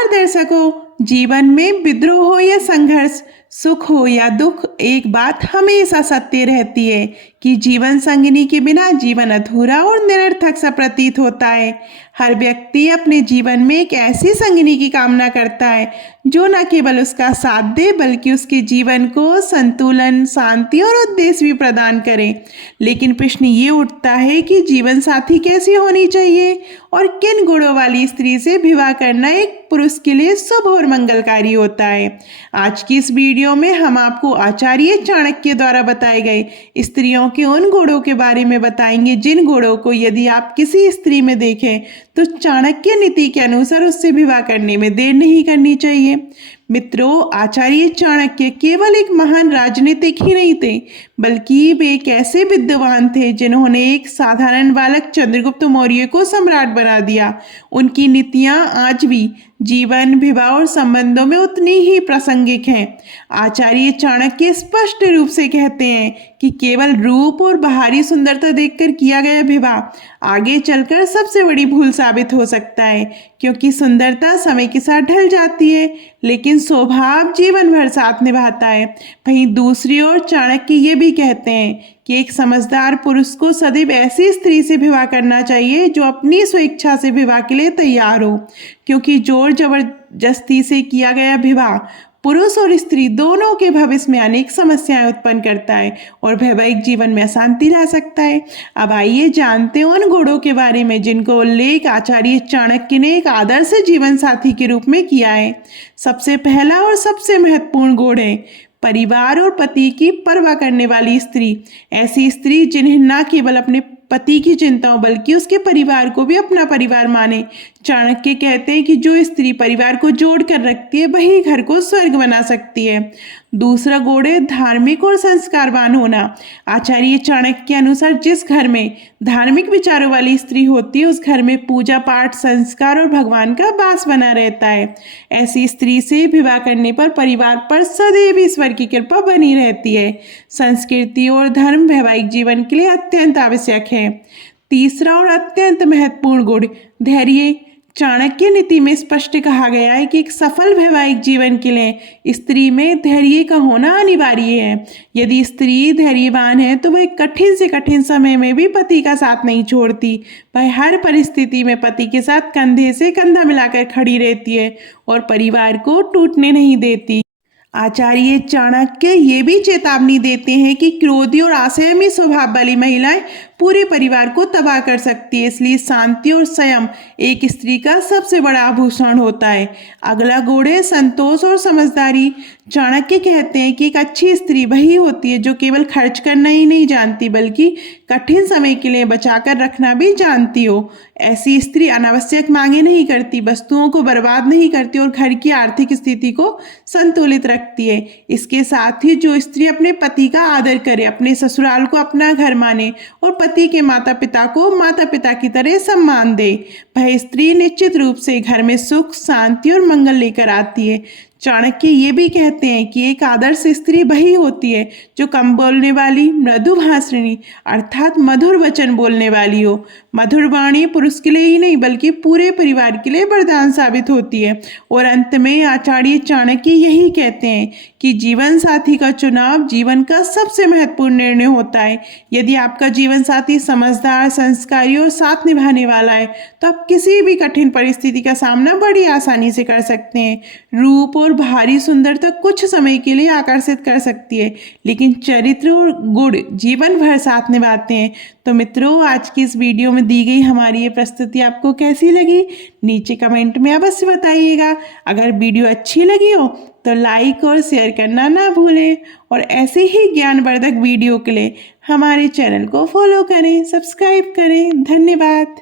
नमस्कार दर्शकों, जीवन में विद्रोह हो या संघर्ष, सुख हो या दुख, एक बात हमेशा सत्य रहती है कि जीवन संगिनी के बिना जीवन अधूरा और निरर्थक सा प्रतीत होता है। हर व्यक्ति अपने जीवन में एक ऐसी संगिनी की कामना करता है जो न केवल उसका साथ दे बल्कि उसके जीवन को संतुलन, शांति और उद्देश्य भी प्रदान करे। लेकिन प्रश्न ये उठता है कि जीवन साथी कैसी होनी चाहिए और किन गुणों वाली स्त्री से विवाह करना एक पुरुष के लिए शुभ और मंगलकारी होता है। आज की इस वीडियो में हम आपको आचार्य चाणक्य द्वारा बताए गए स्त्रियों के उन गुणों के बारे में बताएंगे जिन गुणों को यदि आप किसी स्त्री में देखें तो चाणक्य नीति के अनुसार उससे विवाह करने में देर नहीं करनी चाहिए। मित्रों, आचार्य चाणक्य केवल एक महान राजनीतिक ही नहीं थे बल्कि वे एक ऐसे विद्वान थे जिन्होंने एक साधारण बालक चंद्रगुप्त मौर्य को सम्राट बना दिया। उनकी नीतियां आज भी जीवन, विवाह और संबंधों में उतनी ही प्रासंगिक हैं। आचार्य चाणक्य स्पष्ट रूप से कहते हैं कि केवल रूप और बाहरी सुंदरता देखकर किया गया विवाह आगे चलकर सबसे बड़ी भूल साबित हो सकता है, क्योंकि सुंदरता समय के साथ ढल जाती है लेकिन स्वभाव जीवन भर साथ निभाता है। वहीं दूसरी ओर चाणक्य ये भी कहते हैं कि एक समझदार पुरुष को सदैव ऐसी स्त्री से विवाह करना चाहिए जो अपनी स्वेच्छा से विवाह के लिए तैयार हो, क्योंकि जोर जबरदस्ती से किया गया विवाह पुरुष और स्त्री दोनों के भविष्य में अनेक समस्याएं उत्पन्न करता है और वैवाहिक जीवन में अशांति ला सकता है। अब आइए जानते हैं उन गुणों के बारे में जिनको उल्लेख आचार्य चाणक्य ने एक आदर्श जीवन साथी के रूप में किया है। सबसे पहला और सबसे महत्वपूर्ण गुण है परिवार और पति की परवाह करने वाली स्त्री। ऐसी स्त्री जिन्हें न केवल अपने पति की चिंता हो बल्कि उसके परिवार को भी अपना परिवार माने। चाणक्य कहते हैं कि जो स्त्री परिवार को जोड़ कर रखती है वही घर को स्वर्ग बना सकती है। दूसरा गुण है धार्मिक और संस्कारवान होना। आचार्य चाणक्य के अनुसार जिस घर में धार्मिक विचारों वाली स्त्री होती है उस घर में पूजा पाठ, संस्कार और भगवान का वास बना रहता है। ऐसी स्त्री से विवाह करने पर परिवार पर सदैव ईश्वर की कृपा बनी रहती है। संस्कृति और धर्म वैवाहिक जीवन के लिए अत्यंत आवश्यक है। तीसरा और अत्यंत महत्वपूर्ण गुण धैर्य। चाणक्य नीति में स्पष्ट कहा गया है कि एक सफल वैवाहिक जीवन के लिए स्त्री में धैर्य का होना अनिवार्य है। यदि स्त्री धैर्यवान है तो वह कठिन से कठिन समय में भी पति का साथ नहीं छोड़ती। वह हर परिस्थिति में पति के साथ कंधे से कंधा मिलाकर खड़ी रहती है और परिवार को टूटने नहीं देती। आचार्य चाणक्य ये भी चेतावनी देते हैं कि क्रोधी और असंयमी स्वभाव वाली महिलाएं पूरे परिवार को तबाह कर सकती है, इसलिए शांति और संयम एक स्त्री का सबसे बड़ा आभूषण होता है। अगला गुण है संतोष और समझदारी। चाणक्य कहते हैं कि एक अच्छी स्त्री वही होती है जो केवल खर्च करना ही नहीं जानती बल्कि कठिन समय के लिए बचाकर रखना भी जानती हो। ऐसी स्त्री अनावश्यक मांगे नहीं करती, वस्तुओं को बर्बाद नहीं करती और घर की आर्थिक स्थिति को संतुलित रखती है। इसके साथ ही जो स्त्री अपने पति का आदर करे, अपने ससुराल को अपना घर माने और पति के माता पिता को माता पिता की तरह सम्मान दे, वह स्त्री निश्चित रूप से घर में सुख, शांति और मंगल लेकर आती है। चाणक्य ये भी कहते हैं कि एक आदर्श स्त्री वही होती है जो कम बोलने वाली, मृदु भाषिणी अर्थात मधुर वचन बोलने वाली हो। मधुर वाणी पुरुष के लिए ही नहीं बल्कि पूरे परिवार के लिए वरदान साबित होती है। और अंत में आचार्य चाणक्य यही कहते हैं कि जीवन साथी का चुनाव जीवन का सबसे महत्वपूर्ण निर्णय होता है। यदि आपका जीवन साथी समझदार, संस्कारी और साथ निभाने वाला है तो आप किसी भी कठिन परिस्थिति का सामना बड़ी आसानी से कर सकते हैं। रूप और बाहरी सुंदरता कुछ समय के लिए आकर्षित कर सकती है लेकिन चरित्र और गुण जीवन भर साथ निभाते हैं। तो मित्रों, आज की इस वीडियो में दी गई हमारी ये प्रस्तुति आपको कैसी लगी नीचे कमेंट में अवश्य बताइएगा। अगर वीडियो अच्छी लगी हो तो लाइक और शेयर करना ना भूलें और ऐसे ही ज्ञानवर्धक वीडियो के लिए हमारे चैनल को फॉलो करें, सब्सक्राइब करें। धन्यवाद।